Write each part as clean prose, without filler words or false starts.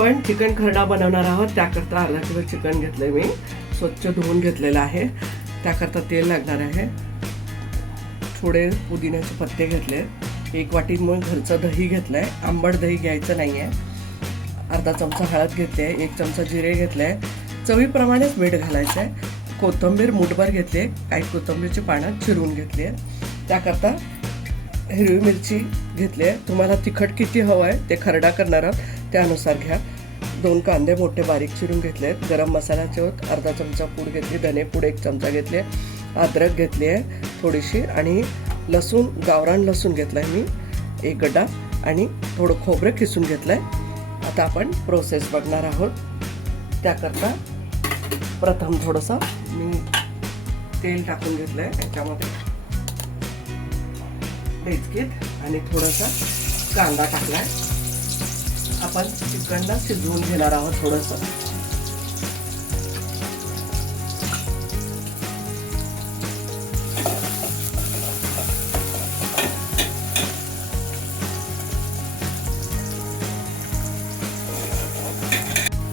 आपण चिकन खरडा बनवणार आहोत. त्याकरता अर्धा किलो चिकन घेतलंय मी, स्वच्छ धुवून घेतलेलं आहे. त्याकरता तेल लागणार आहे. थोडे पुदिन्याचे पत्ते घेतले, 1 वाटी मग घरचं दही घेतलंय, आंबट दही घ्यायचं नाही आहे. अर्धा चमचा हळद घेतली आहे, 1 चमचा जिरे घेतले आहे, चवीप्रमाणेच मीठ घालायचं आहे. कोथिंबीर मुठभर घेतली आहे, काही कोथिंबीरची पानं चिरून घेतली आहे. त्याकरता हिरवी मिरची घेतली आहे. तुम्हाला तिखट किती हवं आहे ते खरडा करणार आहोत त्यानुसार घ्या. 2 कांदे मोठे बारीक चिरून घेतले आहेत. गरम मसाल्याचे अर्धा चमचा पूड घेतली, धने पूड 1 चमचा घेतले, अद्रक घेतली आहे थोडीशी, आणि लसूण, गावरान लसूण घेतला आहे मी 1 गड्डा, आणि थोडं खोबरं किसून घेतलं आहे. आता आपण प्रोसेस बघणार आहोत. त्याकरता प्रथम थोडंसं मी तेल टाकून घेतलं आहे याच्यामध्ये बेचकीत, आणि थोडासा कांदा टाकला आहे. आपण चिकनला शिजवून घेणार आहोत थोडंसं.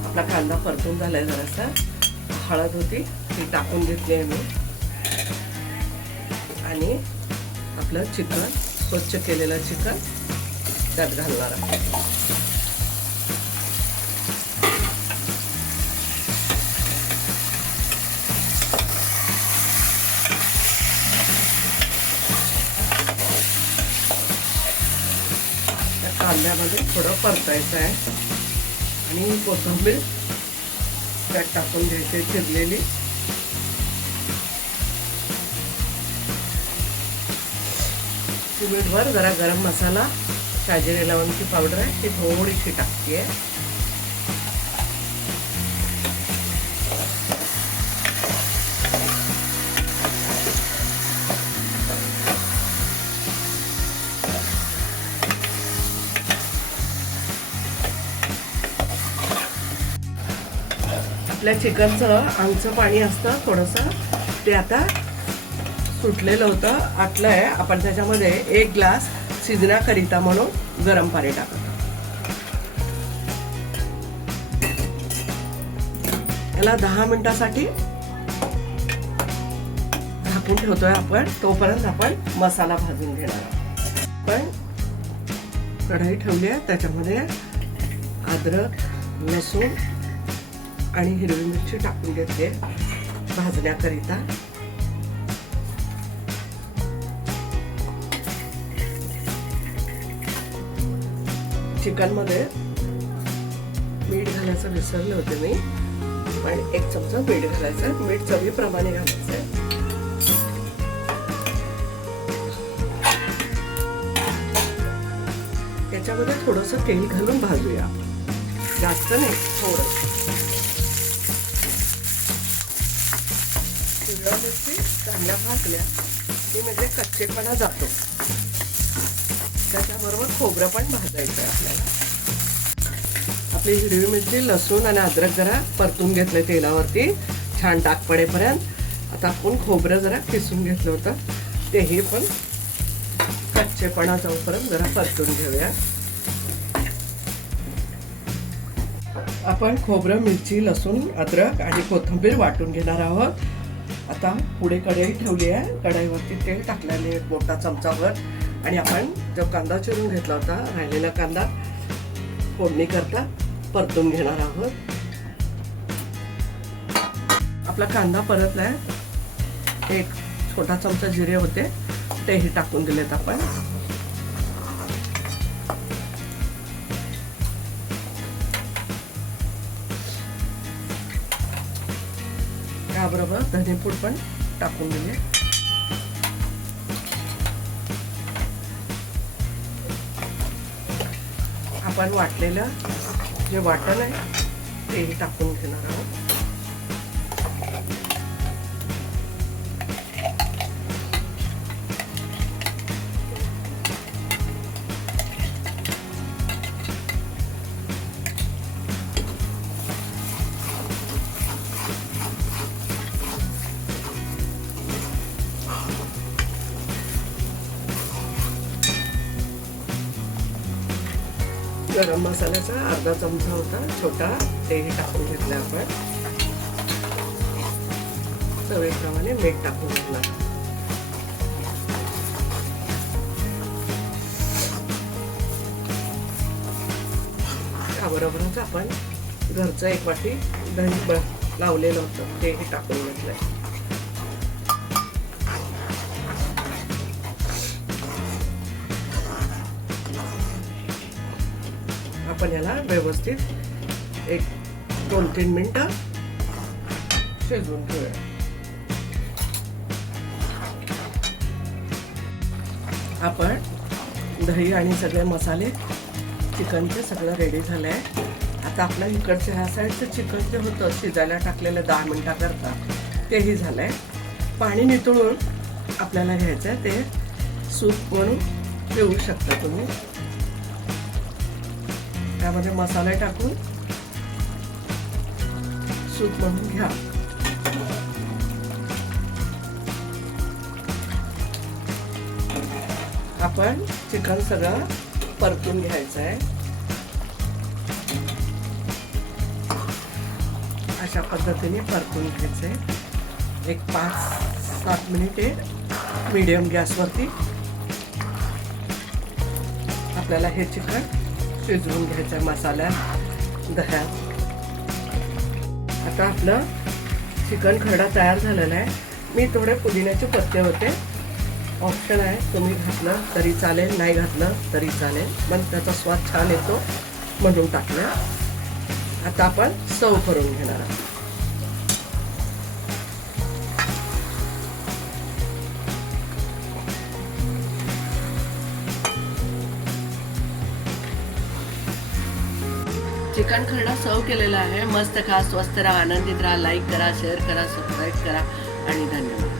आपला कांदा परतून झालाय. जरासा हळद होती ती टाकून घेतली आहे मी, आणि आपलं चिकन, स्वच्छ केलेलं चिकन त्यात घालणार आहे. त्या कांद्यामध्ये थोडं परतायचं आहे, आणि कोथिंबीर त्यात टाकून घ्यायची चिरलेली. चिमूटभर जरा गरम मसाला, शाजिरी लवंगची पावडर आहे ती थोडीशी टाकते. आपल्या चिकनचं आमचं पाणी असतं थोडंसं, ते आता सुटलेलं होतं, आटलं आहे. आपण त्याच्यामध्ये 1 ग्लास शिजण्याकरिता म्हणून गरम पाणी टाकतो. याला 10 मिनिटासाठी झाकून ठेवतोय आपण. तोपर्यंत आपण मसाला भाजून घेणार आहोत. आपण कढई ठेवली आहे, त्याच्यामध्ये अद्रक, लसूण आणि हिरवी मिरची टाकून घेते भाजण्याकरिता. चिकनमध्ये मीठ घालायचं विसरले होते मी, पण 1 चमचा मीठ घालायचं. मीठ चवीप्रमाणे घालायचं. त्याच्यामध्ये थोडंसं तेल घालून भाजूया, जास्त नाही, थोडं. हिरव्या मिरची चांगल्या भाजल्या की म्हणजे कच्चेपणा जातो. त्याच्याबरोबर खोबरं पण भाजायचं आहे आपल्याला. आपली हिरवी मिरची, लसूण आणि अद्रक जरा परतून घेतले तेलावरती छान डाग पडेपर्यंत. आता आपण खोबरं जरा किसून घेतलं होतं, तेही पण कच्चेपणा जाऊपर्यंत जरा परतून घेऊया. आपण खोबरं, मिरची, लसूण, अद्रक आणि कोथिंबीर वाटून घेणार आहोत. आता पुढे कढई ठेवली आहे, कढईवरती तेल टाकलेले 1 मोठा चमचाभर, आणि आपण जो कांदा चिरून घेतला होता, राहिलेला कांदा फोडणी करता परतून घेणार आहोत. आपला कांदा परतलाय. 1 छोटा चमचा जिरे होते, तेही टाकून दिलेत आपण. त्याबरोबर धनेपूड पण टाकून दिले. आपण वाटलेलं जे वाटण आहे तेही टाकून घेणार आहोत. गरम मसाल्याचा अर्धा चमचा होता छोटा, तेही टाकून घेतला आपण. चवीप्रमाणे मीठ टाकून घेतलं. त्याबरोबरच आपण घरचं 1 वाटी दही लावलेलं होतं तेही टाकून घेतलंय. आपण याला व्यवस्थित 1-2-3 मिनिटं शिजवून घेऊया. आपण दही आणि सगळे मसाले चिकनचे सगळं रेडी झालं आहे. आता आपल्या इकडच्या ह्या साईडचं चिकन जे होतं शिजायला टाकलेलं 10 मिनिटाकरता तेही झालं आहे. पाणी नितळून आपल्याला घ्यायचं आहे, ते सूप म्हणून पिऊ शकता तुम्ही. त्यामध्ये मसाले टाकून सूप म्हणून घ्या. आपण चिकन सगळं परतून घ्यायचं आहे. अशा पद्धतीने परतून घ्यायचं आहे. 5-7 मिनिटे मीडियम गॅसवरती आपल्याला हे चिकन शिजवून घ्यायचं आहे मसाल्यात, दह्यात. आता आपलं चिकन खरडा तयार झालेला आहे. मी थोडे पुदिन्याचे पत्ते होते, ऑप्शन आहे, तुम्ही घातलं तरी चालेल, नाही घातलं तरी चालेल, पण त्याचा स्वाद छान येतो म्हणून टाकलं. आता आपण सर्व करून घेणार आहोत. चिकन खरडा सर्व केलेला आहे. मस्त खा, स्वस्त राहा, आनंदित राहा. लाईक करा, शेअर करा, सबस्क्राईब करा आणि धन्यवाद.